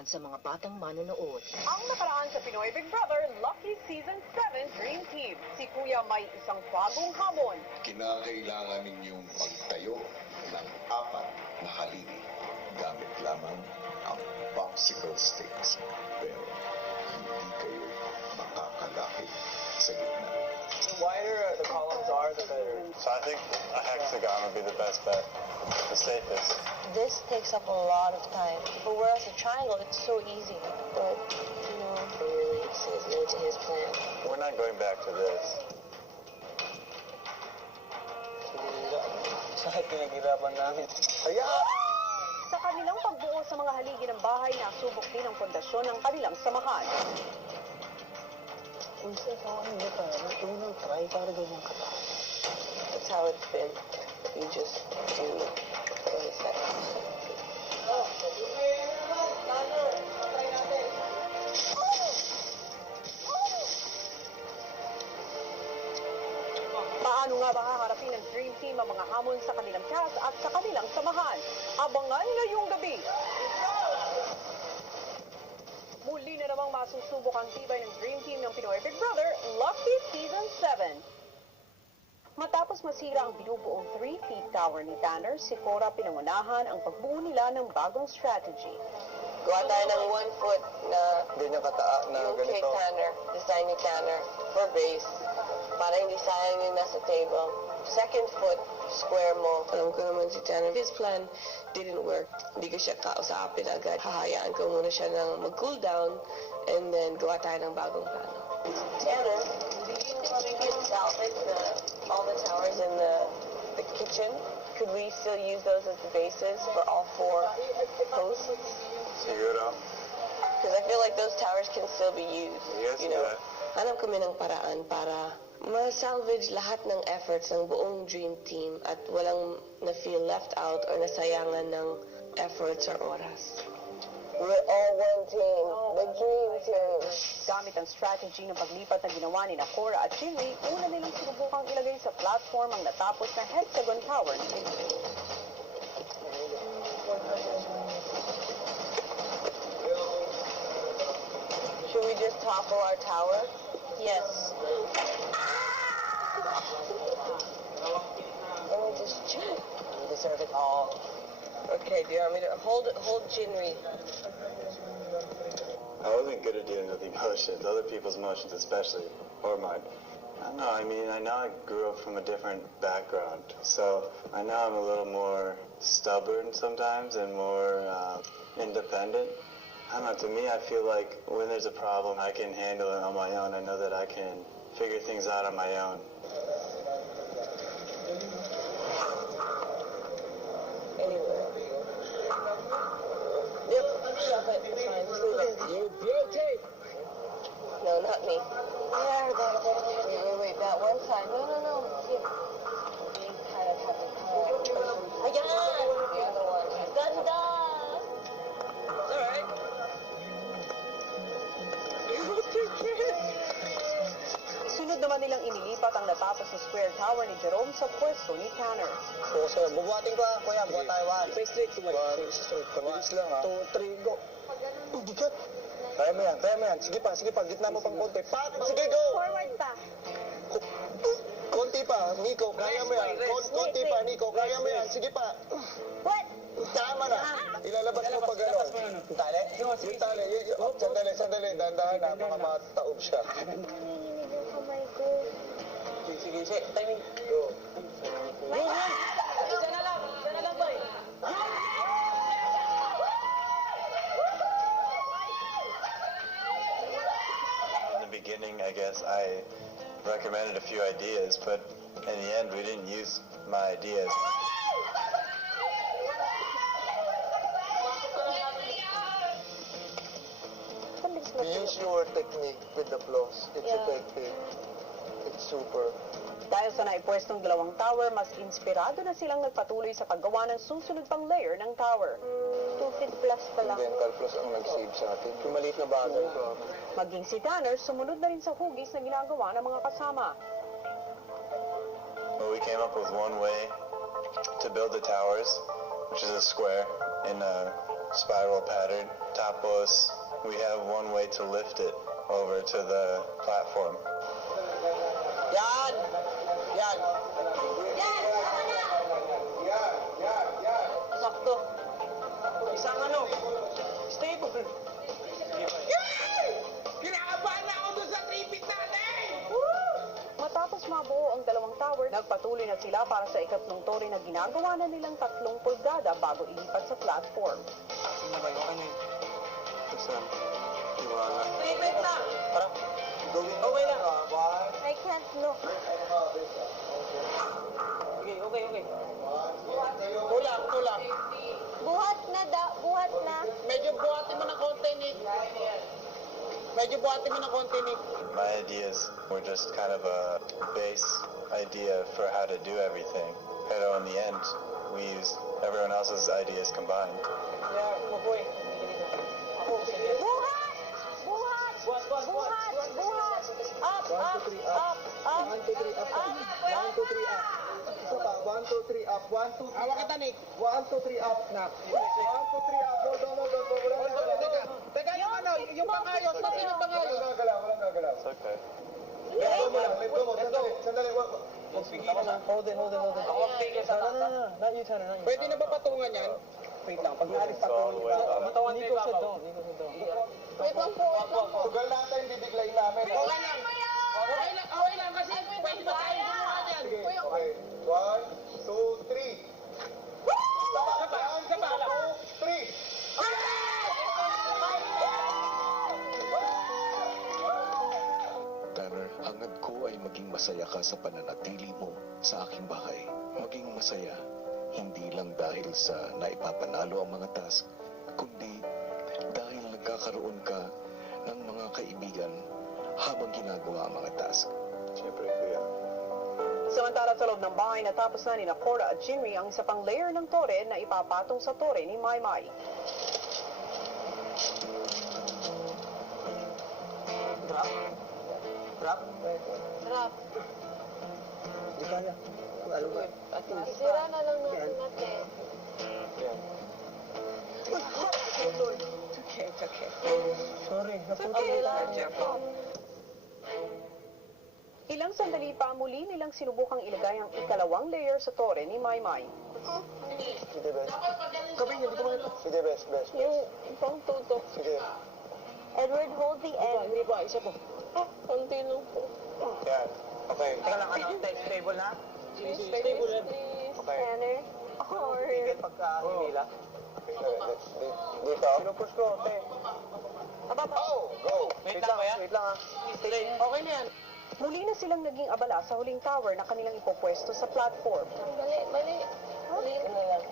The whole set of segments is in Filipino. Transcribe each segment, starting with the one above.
naman sa mga batang manonood. Ang nakaraan sa Pinoy Big Brother Lucky Season 7 Dream Team, si Kuya may isang bagong hamon. Kinakailangan ninyong pagtayo ng 4 na haligi gamit lamang ang popsicle sticks. Pero hindi kayo makakalapit sa gitna. The wider the columns are, the better. So I think a hexagon would be the best bet, the safest. This takes up a lot of time, but whereas a triangle, it's so easy. But, you know, really says no to his plan. We're not going back to this. Sakit pinaghirapan namin. Ayan! Sa kanilang pagbuo sa mga haligi ng bahay, nasubok din ang pundasyon ng kanilang samahan. That's how it's been. You just do what it says. Paano nga ba haharapin ng Dream Team ang mga hamon sa kanilang cast at sa kanilang samahan? Abangan ngayong gabi! Muli na namang masusubok ang tibay ng Dream Team ng Pinoy Big Brother Lucky Season 7. Matapos masira ang binubuong 3-feet tower ni Tanner, si Cora pinangunahan ang pagbuo nila ng bagong strategy. Gawa tayo ng 1 foot na Ganyan kataa na yung kay ganito. Tanner, design ni Tanner, for base, para hindi sayang yung nasa table. 2nd foot, square mo. Alam ko naman si Tanner, his plan didn't work. Hindi ko siya kausapin agad. Hahayaan ko muna siya ng mag-cool down, and then gawa tayo ng bagong plano. Tanner, we can salvage all the towers in the kitchen. Could we still use those as the bases for all 4 posts? Siguro. Because I feel like those towers can still be used. Yes, you know? yeah. Hanap kami ng paraan para ma-salvage lahat ng efforts ng buong Dream Team at walang na-feel left out or nasayangan ng efforts or oras. We're all one team. The Dream Team. Gamit ang strategy ng paglipat na ginawa ni Cora at Jimmy, una nilang sinubukang ilagay sa platform ang natapos na hexagon tower ni Jimmy. Should we just topple our tower? Yes. Let me just check. You deserve it all. Okay, do you want me to hold Jinri? I wasn't good at dealing with emotions, other people's emotions especially, or mine. I don't know, I know I grew up from a different background, so I know I'm a little more stubborn sometimes and more independent. I don't know, to me I feel like when there's a problem I can handle it on my own. I know that I can figure things out on my own. Anyway. Yep, stop it. It's fine. Just leave it. You beauty! No, not me. There. Wait. That one side. No. Here. We kind of have to Ayan! The other one. Ganda! It's alright. Sunod naman nilang inilipat ang natapos na square tower ni Jerome sa pwesto ni Tanner. So, sir, bubuhatin ko kuya. Buhat tayo 1. Straight. Pabilis lang ha. 2, 3, go. Oh, bigat. Kaya mo yan. Sige pa. Gitna mo pang konti. Pat! Sige, go! Forward pa. Konti pa, Nico. Kaya mo yan. Konti pa, Nico. Kaya mo yan. Sige pa. What? Tama na. Ilalabas mo pa gano'n. Yung tali? Yung tali. Sandali. Dandahan na. Baka mataob siya. Nanginginig yung kamay ko. Sige. Timing. Go. Diyan na lang, boy. In the beginning, I guess, I recommended a few ideas, but in the end, we didn't use my ideas. Use your technique with the flows. It's effective. It's super. Dahil sa naipwestong 2 tower, mas inspirado na silang nagpatuloy sa paggawa ng susunod pang layer ng tower. 2 feet plus pa lang. Dental Plus ang nag-save sa atin. Yung maliit na bagay. Maging si Tanner, sumunod na rin sa hugis na ginagawa ng mga kasama. Well, we came up with one way to build the towers, which is a square in spiral pattern. Tapos, we have one way to lift it over to the platform. Yan! Yan! Sakto. Isang ano? Stable. Kinakabahan na ako doon sa tripit natin! Matapos mabuo ang dalawang tower, nagpatuloy na sila para sa ikatlong tore na ginagawa na nilang 3 pulgada bago ilipat sa platform. Okay na. Basta, tiwala. Tripit na! Tara. Okay lang. I can't look. Okay. Tulang. Buhat na buhat na. Medyo buhatin mo ng konti, Nick. My ideas were just kind of a base idea for how to do everything. Pero in the end, we used everyone else's ideas combined. Yeah, mabuhay. Ako, sige. Buhat! Up! 1, 2, 3, up. 1, 2, 3, up. 1, 2, 3, up. Isa pa. 1, 2, 3, up. 1, 2, 3, Hawak kita, Nick. 1, 2, 3, up. 1, 2, 3, up. Hold on. Teka, yung pangayos. Kasi yung pangayos. Walang gagalaw. It's okay. Let go mo. Sandali. Hold it. Ako magpigil sa No. Not you, Tanner. Not you. Pwede na ba patungan yan? Wait lang. Pag naalis It's all the way up. Matawan Nico said don't. Wait lang po. Tugal natin, bibiglayin namin. Okay lang. Kasi pwede ba tayo gumawa dyan? Sige, okay. 1, 2, 3. Isa pa. 3. Tanner, hangad ko ay maging masaya ka sa pananatili mo sa aking bahay. Maging masaya, hindi lang dahil sa naipapanalo ang mga task, kundi dahil nagkakaroon ka ng mga kaibigan habang ginagawa ang mga task. Siyempre, kuya. Samantala sa loob ng bahay, natapos na ni Cora at Jinri ang isa pang layer ng tore na ipapatong sa tore ni Maymay. Drop. Di kaya. Ano ba? Sira na lang natin. It's okay. Sorry, Okay lang. Ilang sandali pa muli nilang sinubukang ilagay ang ikalawang layer sa tore ni Maymay. Sige, best. Sabi niya, di ko makita. Sige, best. Yung pang tutok. Sige. Edward, hold the end. Hindi ba? Isa po. Konti lang po. Yan. Okay. Teka lang, stable na? Stable na. Okay. Tanner. Or... Tigil pagka hinila. Dito? Pinupush ko, te. Ababa. Go! Wait lang ah. Okay na yan. Muli na silang naging abala sa huling tower na kanilang ipopwesto sa platform. Mali. Ano lang?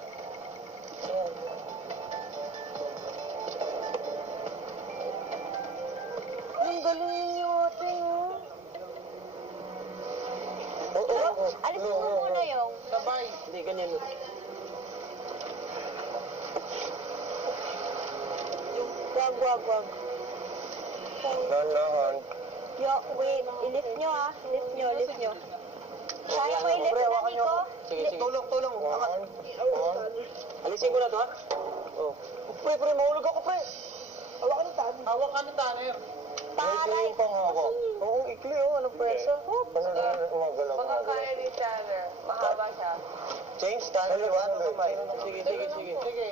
Ang galing ninyo, ate, oh. Alisin mo muna yung... Sabay. Hindi, ganyan. Wag. Dahan. Yo, wait. I-lift nyo, ah. Lift nyo. Kaya mo i-lift na, Nico? Sige. Tulong. Alisin ko na to, ha? Oh. Pre, mahulog ako, pre. Hawak ka na, Tanner. Taray. Oo, ikli, oh. Anong pwersa? Baka kaya ni Tanner. Mahaba siya. James, Tanner, one. Sige.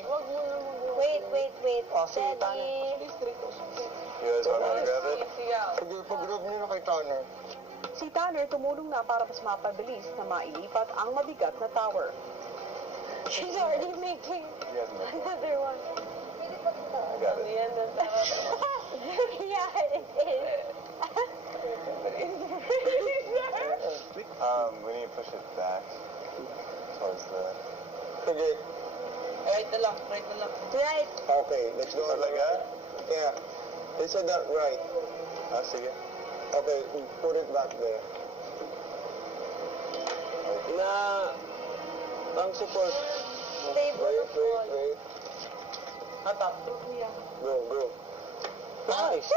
Wag mo naman. Wait. Oh, sige, Steady. You guys want me to grab it? Sige, pag-grab niyo na kay Tanner. Si Tanner tumulong na para mas mapabilis na mailipat ang mabigat na tower. She's already making You guys make it. another one. I got it. Yeah, it is. We need to push it back towards the... Sige. Right na lang. Right. Okay, let's go. Like that? Yeah. This is that right. Ah, sige. Okay, put it back there. Pang support. Stable na fall. Wait. Hatak. Go. Nice.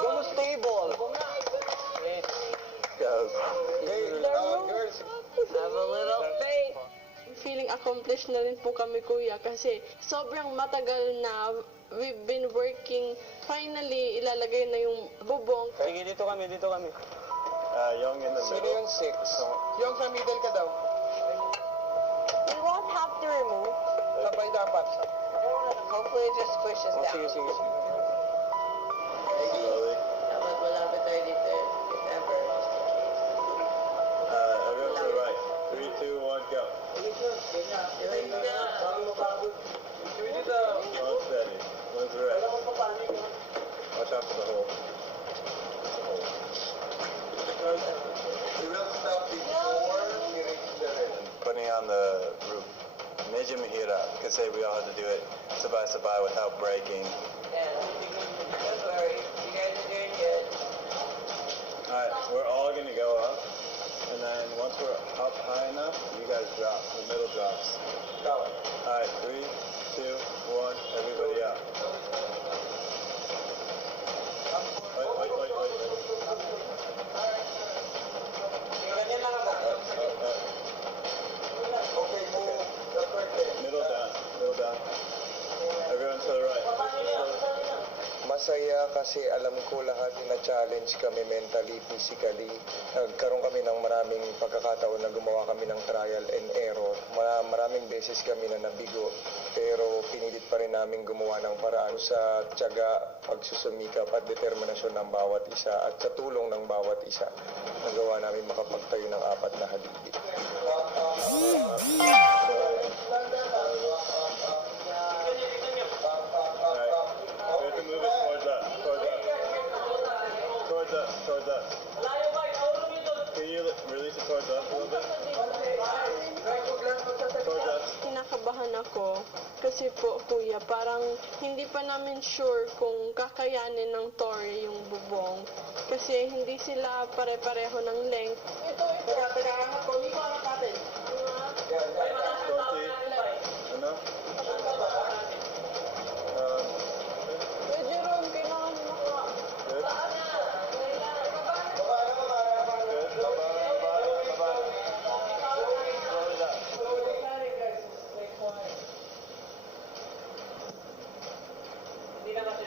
Go stable. Guys. Hey, girls. Have a little faith. feeling accomplished na rin po kami, kuya, kasi sobrang matagal na we've been working. Finally, ilalagay na yung bubong. Sige, dito kami. Young in the Sino middle. yung 6? Yung sa middle ka daw. We won't have to remove. Sabay dapat. Hopefully it just pushes down. Sige. Slowly. Dapat malapit tayo dito, if ever, just in case. Everyone to the right. 3, 2, 1, go. One steady. One to the right. Watch out for the hole. Putting on the roof. Medyo mahirap kasi we all had to do it sabay-sabay without breaking. Yeah. Don't worry. You guys are doing good. Alright, we're all gonna go up, and then once we're up high enough, you guys drop. The middle drops. Alright, 3, 2, 1, everybody up. Middle down. Everyone to the right. Masaya kasi alam ko lahat na challenge kami mentally, physically. Nagkaroon kami ng maraming pagkakataon na gumawa kami ng trial and error. Maraming beses kami na nabigo, pero pinilit pa rin namin gumawa ng paraan sa tiyaga, pagsusumikap at determinasyon ng bawat isa at sa tulong ng bawat isa. Nagawa namin makapagtayo ng 4 na haligi. Towards us. Can you release it towards us a little bit? Towards us. Kinakabahan ako kasi po, kuya, parang hindi pa namin sure kung kakayanin ng Torre yung bubong kasi hindi sila pare-pareho ng length. Scotty, enough? Kuya Jerome, kailangan mo ka. Good? Slowly down. Hindi na kasi